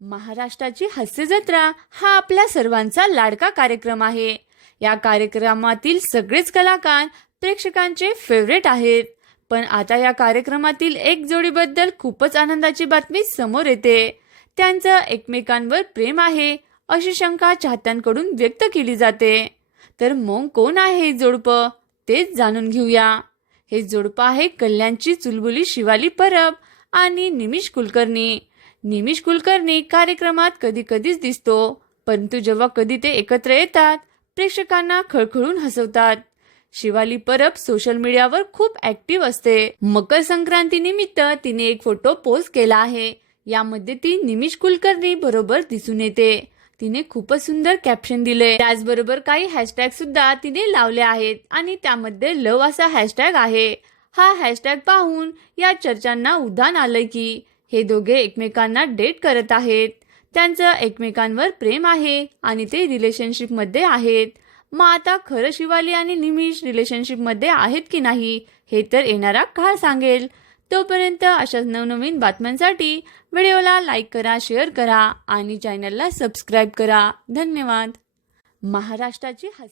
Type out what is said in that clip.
महाराष्ट्राची हास्य जत्रा हा आपल्या सर्वांचा लाडका कार्यक्रम आहे. या कार्यक्रमातील सगळेच कलाकार प्रेक्षकांचे फेवरेट आहेत. पण आता या कार्यक्रमातील एक जोडीबद्दल खूपच आनंदाची बातमी समोर येते. त्यांचं एकमेकांवर प्रेम आहे अशी शंका चाहत्यांकडून व्यक्त केली जाते. तर मग कोण आहे हे जोडपं? तेच जाणून घेऊया. हे जोडपं आहे कल्याणची चुलबुली शिवाली परब आणि निमिष कुलकर्णी. निमिष कुलकर्णी कार्यक्रमात कधी कधीच दिसतो परंतु जेव्हा कधी ते एकत्र येतात प्रेक्षकांना खळखळून हसवतात. शिवाली परब सोशल मीडियावर खूप ऍक्टिव्ह असते. मकर संक्रांती निमित्त तिने एक फोटो पोस्ट केला आहे. यामध्ये ती निमिष कुलकर्णी बरोबर दिसून येते. तिने खूपच सुंदर कॅप्शन दिले. त्याचबरोबर काही हॅशटॅग सुद्धा तिने लावले आहेत आणि त्यामध्ये लव असा हॅशटॅग आहे. हा हॅशटॅग पाहून या चर्चांना उधाण आलंय की हे दोघे एकमेकांना डेट करत आहेत. त्यांचं एकमेकांवर प्रेम आहे आणि ते रिलेशनशिपमध्ये आहेत. मग आता खरं शिवाली आणि निमिष रिलेशनशिपमध्ये आहेत की नाही हे तर येणारा काळ सांगेल. तोपर्यंत अशाच नवनवीन बातम्यांसाठी व्हिडिओला लाईक करा शेअर करा आणि चॅनलला सबस्क्राईब करा. धन्यवाद. महाराष्ट्राची हस